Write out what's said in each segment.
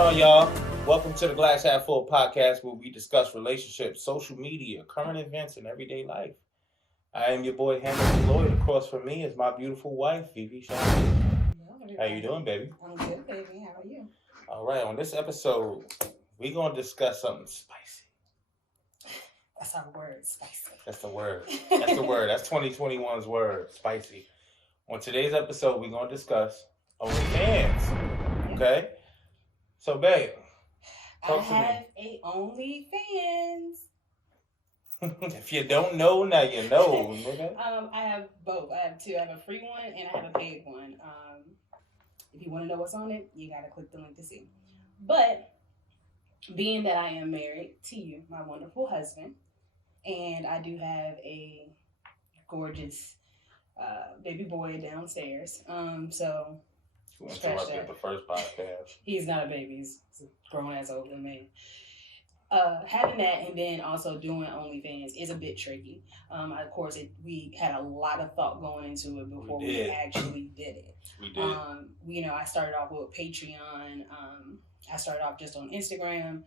on, y'all? Welcome to the Glass Half Full podcast, where we discuss relationships, social media, current events, and everyday life. I am your boy, Henry Lloyd. Across from me is my beautiful wife, Vivi Shavi. How you doing, baby? I'm good, baby. How are you? All right, on this episode, we're going to discuss something spicy. That's our word, spicy. That's the word. That's the word. That's 2021's word, spicy. On today's episode, we're going to discuss OnlyFans. Okay? So, babe, talk to me. I have a OnlyFans. If you don't know, now you know, nigga. I have both. I have two. I have a free one and I have a paid one. If you want to know what's on it, you got to click the link to see. But being that I am married to you, my wonderful husband, and I do have a gorgeous baby boy downstairs. So You interrupted the first podcast. he's not a baby. He's a grown-ass older man. Having that and then also doing OnlyFans is a bit tricky. Of course, we had a lot of thought going into it before we actually did it. We did. I started off with Patreon. I started off just on Instagram.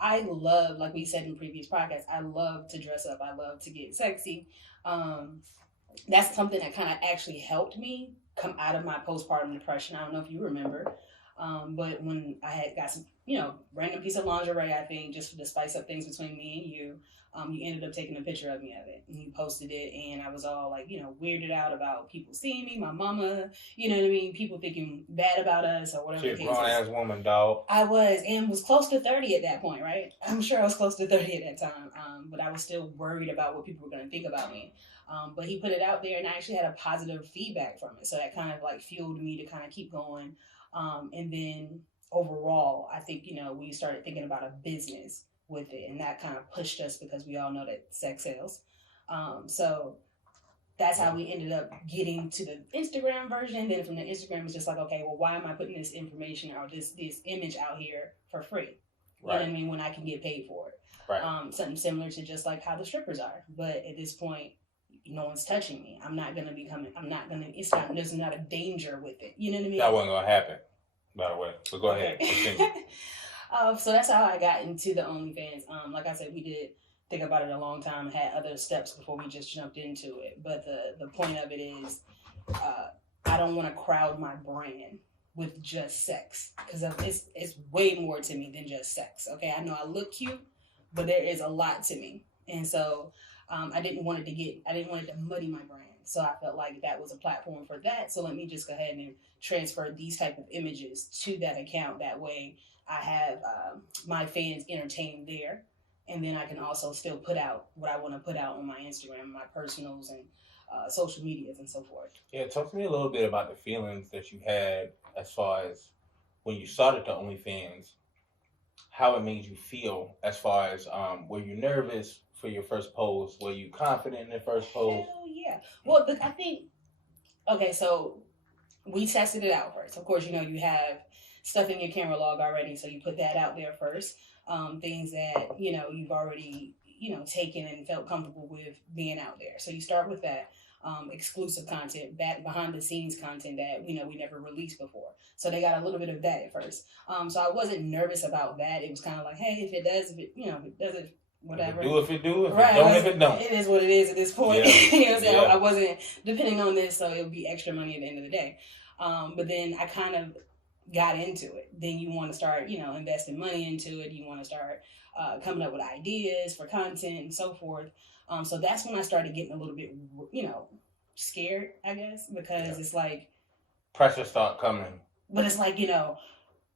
I love, like we said in previous podcasts, I love to dress up. I love to get sexy. That's something that kind of actually helped me come out of my postpartum depression. I don't know if you remember. But when I had got some, random piece of lingerie, I think, just to spice up things between me and you, you ended up taking a picture of me of it. And you posted it, and I was all like, weirded out about people seeing me, my mama, you know what I mean? People thinking bad about us or whatever. She's a grown-ass woman, dog. I was, and was close to 30 at that point, right? I'm sure I was close to 30 at that time, but I was still worried about what people were going to think about me. But he put it out there, and I actually had a positive feedback from it. So that kind of like fueled me to kind of keep going. And then overall, I think, we started thinking about a business with it, and that kind of pushed us because we all know that sex sells. So that's how we ended up getting to the Instagram version. Then from the Instagram, it's just like, okay, well, why am I putting this information or this image out here for free? You know what I mean? When I can get paid for it. Right. Something similar to just like how the strippers are. But at this point, no one's touching me. There's not a danger with it. You know what I mean? That wasn't going to happen, by the way. So go ahead. So that's how I got into the OnlyFans. Like I said, we did think about it a long time, had other steps before we just jumped into it. But the point of it is, I don't want to crowd my brand with just sex, because it's way more to me than just sex. Okay, I know I look cute, but there is a lot to me, and so I didn't want it to muddy my brand. So I felt like that was a platform for that. So let me just go ahead and transfer these type of images to that account. That way I have my fans entertained there. And then I can also still put out what I want to put out on my Instagram, my personals, and social medias and so forth. Yeah, talk to me a little bit about the feelings that you had as far as when you started the OnlyFans, how it made you feel as far as, were you nervous for your first post? Were you confident in the first post? Hell yeah. Well, I think, okay, so we tested it out first. Of course, you have stuff in your camera log already, so you put that out there first. Things that, you've already, taken and felt comfortable with being out there. So you start with that. Exclusive content, behind the scenes content that we never released before. So they got a little bit of that at first. So I wasn't nervous about that. It was kind of like, hey, if it doesn't, whatever. If it do, if right, it don't, if it don't. It is what it is at this point. Yeah. You know what I'm saying? Yeah. I wasn't depending on this, so it would be extra money at the end of the day. But then I kind of got into it. Then you want to start, investing money into it. You want to start coming up with ideas for content and so forth. So that's when I started getting a little bit, scared, I guess, because it's like pressure start coming. But it's like,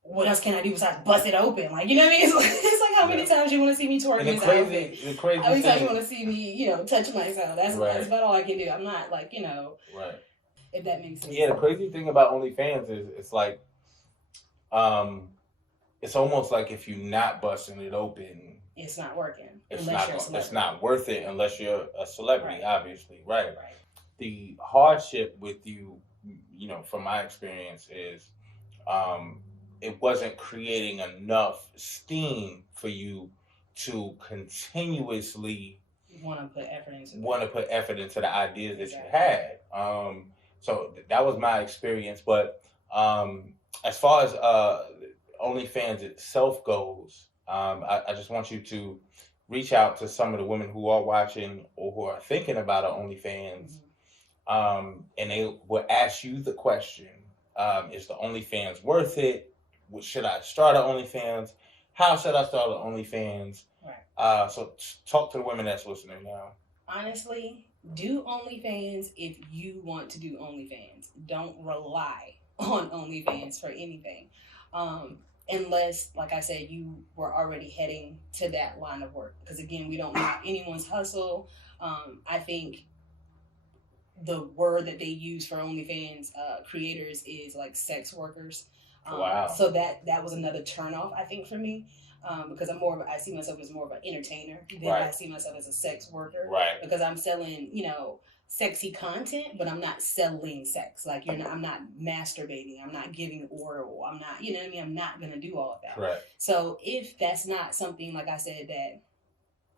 what else can I do besides bust it open? Like, you know what I mean? It's like how many times you want to see me twerk in this outfit? The crazy how many times thing, you want to see me, touch myself? That's about all I can do. I'm not like, right. If that makes sense. Yeah, the crazy thing about OnlyFans is it's like, it's almost like if you're not busting it open, it's not working. It's not worth it unless you're a celebrity, obviously, right? Right. The hardship with you, from my experience, is it wasn't creating enough steam for you to continuously want to put effort into the ideas that you had. So that was my experience. But as far as OnlyFans itself goes, I just want you to reach out to some of the women who are watching or who are thinking about an OnlyFans, and they will ask you the question: is the OnlyFans worth it? Should I start an OnlyFans? How should I start an OnlyFans? Right. So talk to the women that's listening now. Honestly, do OnlyFans if you want to do OnlyFans. Don't rely on OnlyFans for anything. Um, Unless, like I said, you were already heading to that line of work. Because again, we don't know anyone's hustle. I think the word that they use for OnlyFans creators is like sex workers. Wow. So that was another turnoff, I think, for me. Because I see myself as more of an entertainer than Right. I see myself as a sex worker. Right. Because I'm selling, sexy content, but I'm not selling sex. Like I'm not masturbating. I'm not giving oral. I'm not, you know what I mean? I'm not gonna do all of that. Right. So if that's not something, like I said, that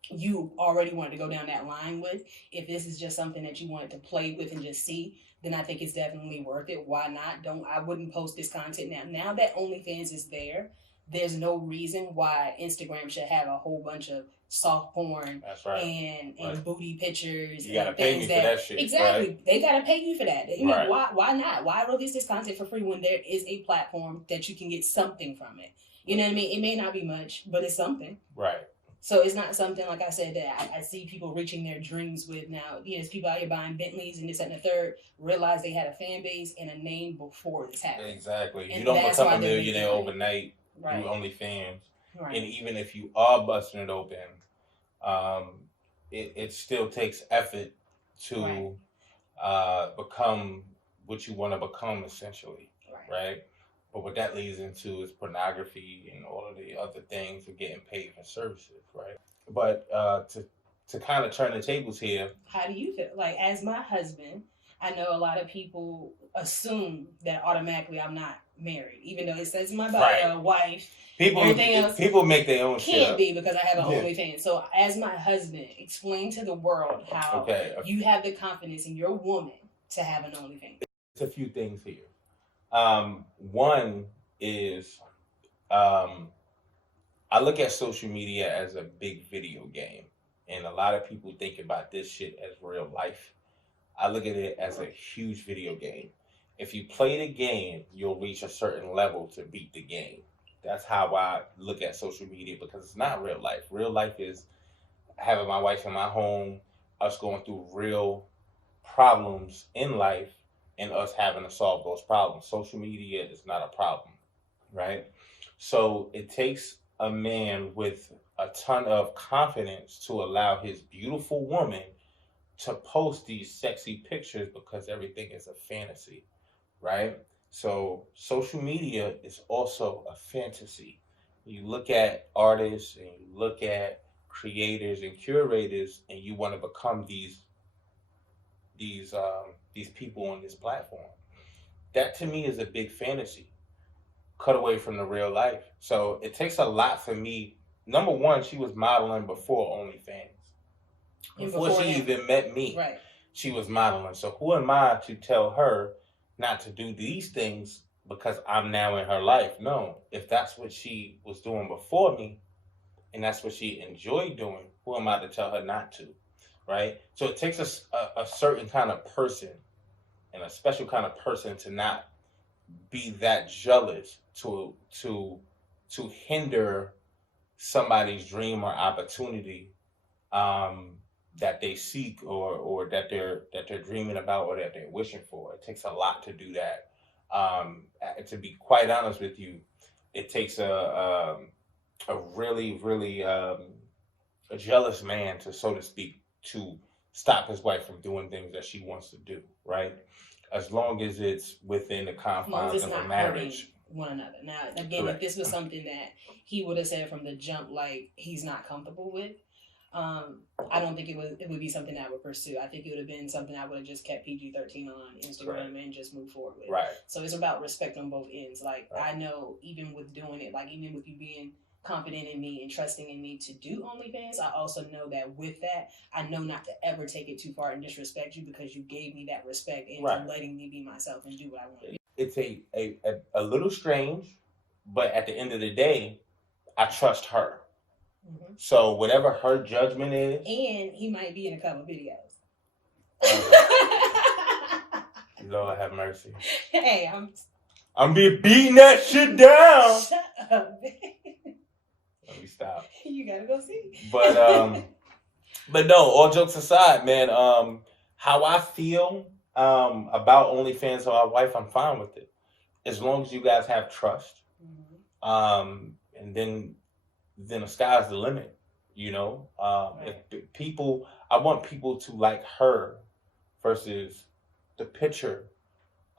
you already wanted to go down that line with, if this is just something that you wanted to play with and just see, then I think it's definitely worth it. Why not? I wouldn't post this content now. Now that OnlyFans is there, there's no reason why Instagram should have a whole bunch of soft porn. That's right. and right. Booty pictures. You gotta pay me for that shit. Exactly. Right? They gotta pay you for that. I mean, right. Why not? Why release this content for free when there is a platform that you can get something from it? You know what I mean? It may not be much, but it's something. Right. So it's not something, like I said, that I see people reaching their dreams with now. There's people out here buying Bentleys and this and the third, realize they had a fan base and a name before this happened. Exactly. And you don't become a millionaire overnight through OnlyFans. Right. And even if you are busting it open, it still takes effort to become what you want to become, essentially. Right? But what that leads into is pornography and all of the other things of getting paid for services, right? But to kind of turn the tables here. How do you feel? Like, as my husband, I know a lot of people assume that automatically I'm not married, even though it says in my bio, wife. People make their own shit. Can't be because I have an OnlyFans. So, as my husband, explain to the world how you have the confidence in your woman to have an OnlyFans. It's a few things here. One is, I look at social media as a big video game, and a lot of people think about this shit as real life. I look at it as a huge video game. If you play the game, you'll reach a certain level to beat the game. That's how I look at social media, because it's not real life. Real life is having my wife in my home, us going through real problems in life, and us having to solve those problems. Social media is not a problem, right? So it takes a man with a ton of confidence to allow his beautiful woman to post these sexy pictures, because everything is a fantasy, right? So social media is also a fantasy. You look at artists and you look at creators and curators, and you want to become these people on this platform. That to me is a big fantasy, cut away from the real life. So it takes a lot for me. Number one, she was modeling before OnlyFans. Before she even met me, she was modeling. So who am I to tell her not to do these things because I'm now in her life? No. If that's what she was doing before me, and that's what she enjoyed doing, who am I to tell her not to? Right? So it takes a certain kind of person, and a special kind of person, to not be that jealous to hinder somebody's dream or opportunity that they seek, or that they're dreaming about, or that they're wishing for. It takes a lot to do that. To be quite honest with you, it takes a really, really a jealous man, to so to speak, to stop his wife from doing things that she wants to do, right? As long as it's within the confines of a marriage. One another. Now, again, if this was something that he would have said from the jump, like he's not comfortable with, I don't think it would be something I would pursue. I think it would have been something I would have just kept PG-13 on Instagram and just move forward with. Right. So it's about respect on both ends. Like I know, even with doing it, like even with you being confident in me and trusting in me to do OnlyFans, I also know that with that, I know not to ever take it too far and disrespect you, because you gave me that respect and letting me be myself and do what I want to do. It's a little strange, But at the end of the day, I trust her. Mhm. So whatever her judgment is, And he might be in a couple videos. Lord have mercy. Hey, I'm beating that shit down. Shut up. Let me stop. You gotta go see. But no, all jokes aside, man, how I feel about OnlyFans or my wife, I'm fine with it. As long as you guys have trust. And then the sky's the limit, you know. Right. If people, I want people to like her versus the picture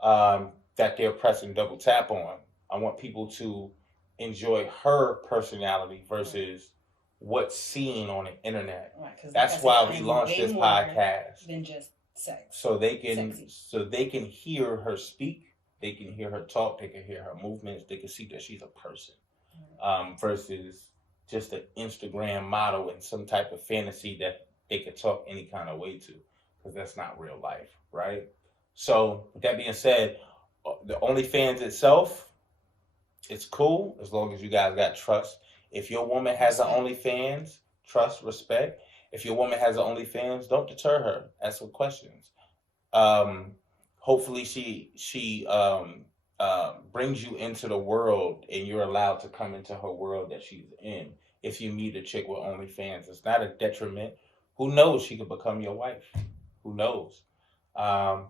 that they're pressing double tap on. I want people to enjoy her personality versus what's seen on the internet. Right, because That's why we launched this podcast than just sex. so they can hear her speak, they can hear her talk, they can hear her movements, they can see that she's a person, versus just an Instagram model and some type of fantasy that they could talk any kind of way to, because that's not real life, right? So with that being said, the OnlyFans itself, it's cool as long as you guys got trust. If your woman has an OnlyFans, trust, respect. If your woman has an OnlyFans, don't deter her. Ask her questions. Um, Hopefully, she brings you into the world, and you're allowed to come into her world that she's in. If you meet a chick with OnlyFans, it's not a detriment. Who knows? She could become your wife. Who knows?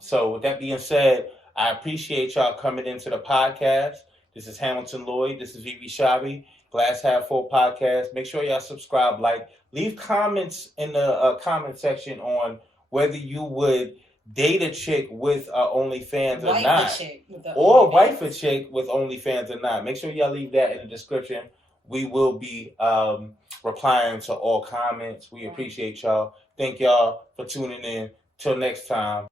So, with that being said, I appreciate y'all coming into the podcast. This is Hamilton Lloyd. This is VV Shavi. Glass Half Full Podcast. Make sure y'all subscribe, like, leave comments in the comment section on whether you would date a chick with OnlyFans or not, or wife a chick with OnlyFans or not. Make sure y'all leave that in the description. We will be replying to all comments. We appreciate y'all. Thank y'all for tuning in. Till next time.